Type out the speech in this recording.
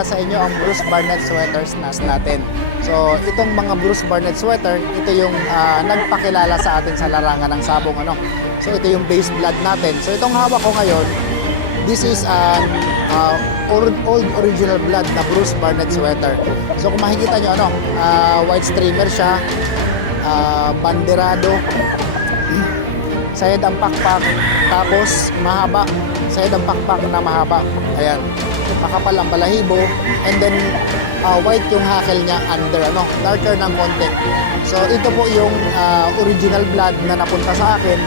ipakilala sa inyo ang Bruce Barnett sweaters natin. So, itong mga Bruce Barnett sweater, ito yung nagpakilala sa atin sa larangan ng sabong. So, ito yung base blood natin. So, itong hawak ko ngayon, this is an old original blood na Bruce Barnett sweater. So, kung makikita nyo, white streamer siya, banderado, sayad ang pakpak, tapos mahaba, sayad ang pakpak na mahaba. Ayan, makapal ang balahibo, and then white yung hakel niya under, darker ng konti. So ito po yung original blood na napunta sa akin.